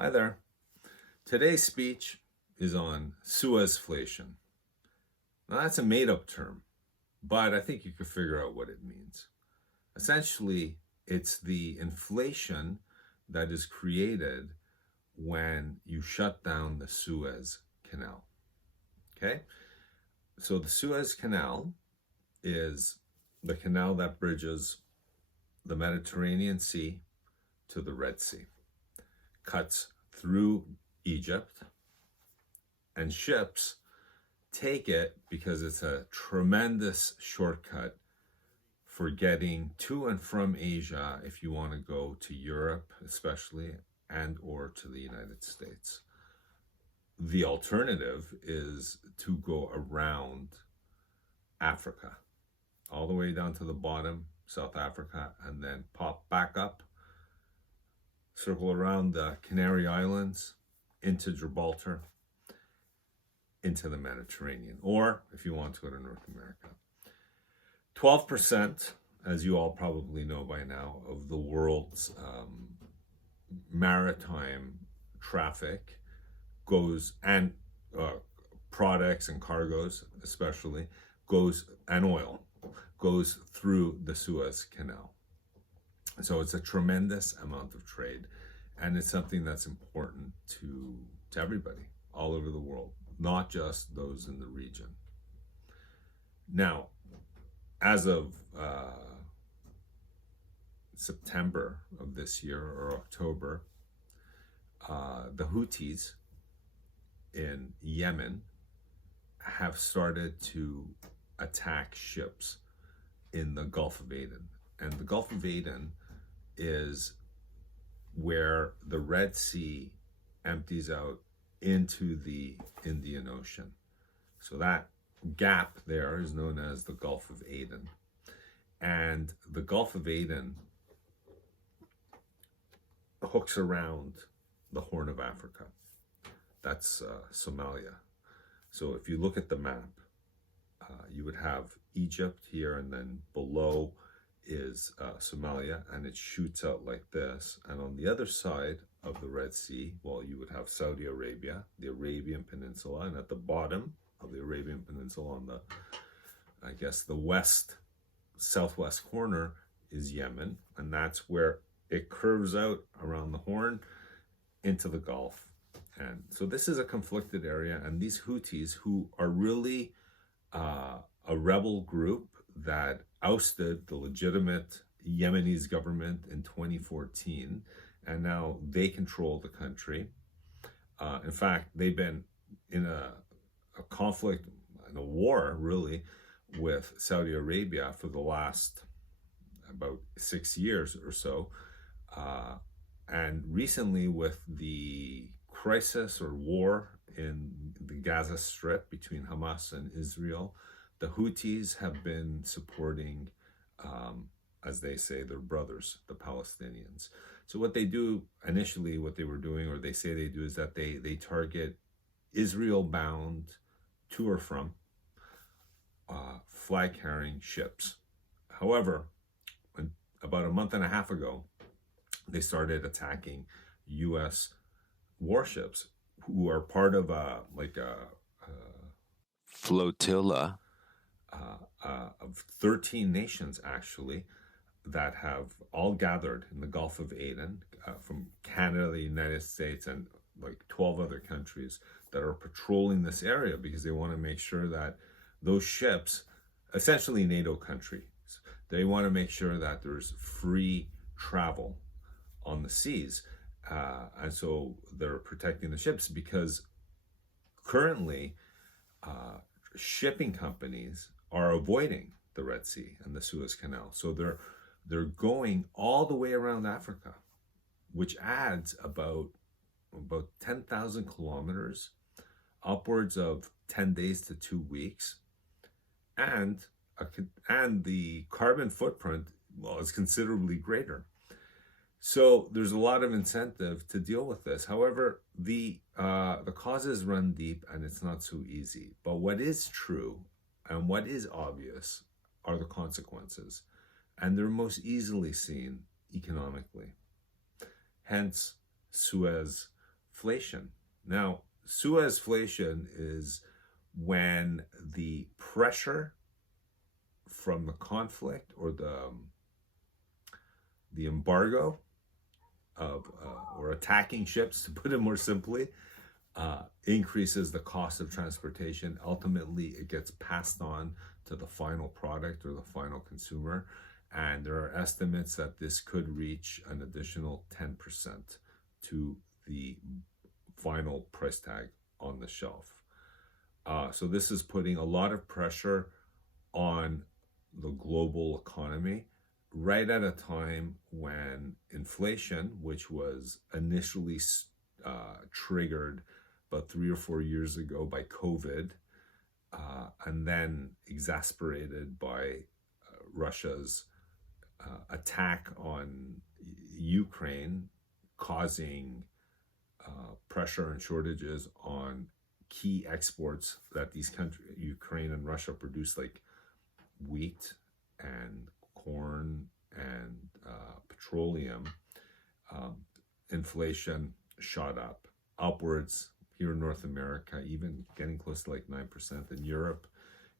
Hi there. Today's speech is on SuezFlation. Now, that's a made up term, but I think you could figure out what it means. Essentially, it's the inflation that is created when you shut down the Suez Canal. Okay? So, the Suez Canal is the canal that bridges the Mediterranean Sea to the Red Sea, cuts through Egypt, and ships take it because it's a tremendous shortcut for getting to and from Asia if you want to go to Europe especially and or to the United States. The alternative is to go around Africa, all the way down to the bottom, South Africa, and then pop back up, circle around the Canary Islands, into Gibraltar, into the Mediterranean, or if you want to go to North America. 12%, as you all probably know by now, of the world's maritime traffic goes, and products and cargoes especially, and oil, goes through the Suez Canal. So it's a tremendous amount of trade, and it's something that's important to everybody all over the world, not just those in the region. Now, as of September of this year, or October, the Houthis in Yemen have started to attack ships in the Gulf of Aden. And the Gulf of Aden is where the Red Sea empties out into the Indian Ocean. So that gap there is known as the Gulf of Aden. And the Gulf of Aden hooks around the Horn of Africa. That's Somalia. So if you look at the map, you would have Egypt here, and then below is Somalia, and it shoots out like this. And on the other side of the Red Sea, well, you would have Saudi Arabia, the Arabian Peninsula, and at the bottom of the Arabian Peninsula, on the, I guess, the southwest corner, is Yemen, and that's where it curves out around the Horn into the Gulf. And so this is a conflicted area, and these Houthis, who are really a rebel group that ousted the legitimate Yemenis government in 2014, and now they control the country. In fact, they've been in a conflict, in a war, really, with Saudi Arabia for the last about 6 years or so. And recently, with the crisis or war in the Gaza Strip between Hamas and Israel, the Houthis have been supporting, as they say, their brothers, the Palestinians. So what they do initially, what they were doing, or they say they do, is that they target Israel-bound to or from flag-carrying ships. However, about a month and a half ago, they started attacking U.S. warships who are part of a flotilla of 13 nations, actually, that have all gathered in the Gulf of Aden, from Canada, the United States, and like 12 other countries that are patrolling this area because they want to make sure that those ships, essentially NATO countries, they want to make sure that there's free travel on the seas. And so they're protecting the ships because currently shipping companies are avoiding the Red Sea and the Suez Canal. So they're going all the way around Africa, which adds about 10,000 kilometers, upwards of 10 days to 2 weeks. And the carbon footprint, well, is considerably greater. So there's a lot of incentive to deal with this. However, the causes run deep, and it's not so easy. But what is true and what is obvious are the consequences, and they're most easily seen economically. Hence, Suez SuezFlation. Now, SuezFlation is when the pressure from the conflict or the embargo of or attacking ships, to put it more simply, increases the cost of transportation. Ultimately, it gets passed on to the final product or the final consumer. And there are estimates that this could reach an additional 10% to the final price tag on the shelf. So this is putting a lot of pressure on the global economy right at a time when inflation, which was initially triggered about 3 or 4 years ago by COVID, and then exasperated by Russia's attack on Ukraine, causing pressure and shortages on key exports that these countries, Ukraine and Russia, produce, like wheat and corn and petroleum. Inflation shot up upwards here in North America, even getting close to like 9%. In Europe,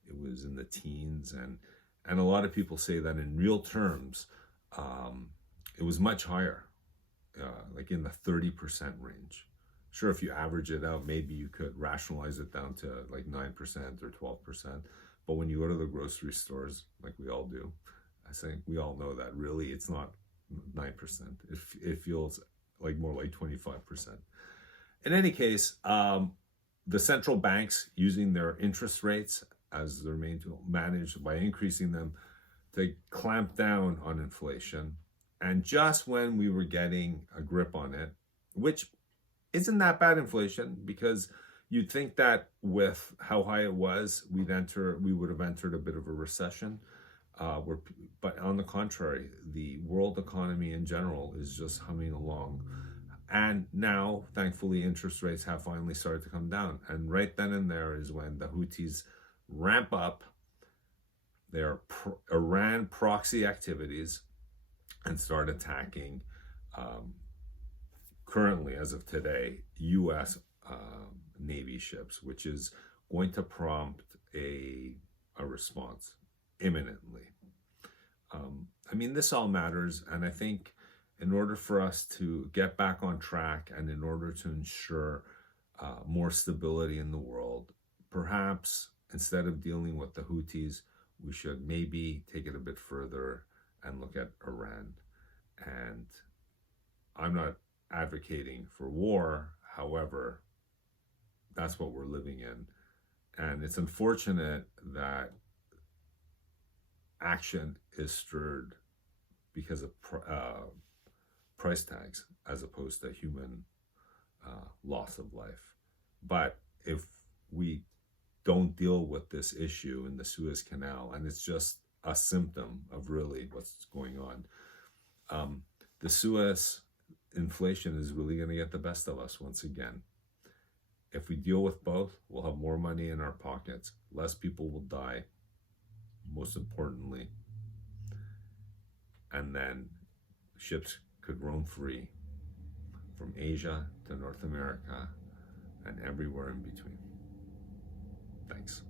it was in the teens, and a lot of people say that in real terms, it was much higher, like in the 30% range. Sure, if you average it out, maybe you could rationalize it down to like 9% or 12%. But when you go to the grocery stores, like we all do, I think we all know that really it's not 9%. It feels like more like 25%. In any case, the central banks using their interest rates as their main tool, managed by increasing them to clamp down on inflation. And just when we were getting a grip on it, which isn't that bad inflation, because you'd think that with how high it was, we would have entered a bit of a recession. But on the contrary, the world economy in general is just humming along. And now, thankfully, interest rates have finally started to come down. And right then and there is when the Houthis ramp up their Iran proxy activities and start attacking, currently, as of today, U.S. Navy ships, which is going to prompt a response imminently. I mean, this all matters, and I think in order for us to get back on track and in order to ensure more stability in the world, perhaps instead of dealing with the Houthis, we should maybe take it a bit further and look at Iran. And I'm not advocating for war, however, that's what we're living in. And it's unfortunate that action is stirred because of price tags as opposed to human loss of life. But if we don't deal with this issue in the Suez Canal, and it's just a symptom of really what's going on, the Suez inflation is really going to get the best of us once again. If we deal with both, we'll have more money in our pockets, less people will die, most importantly, and then ships could roam free from Asia to North America and everywhere in between. Thanks.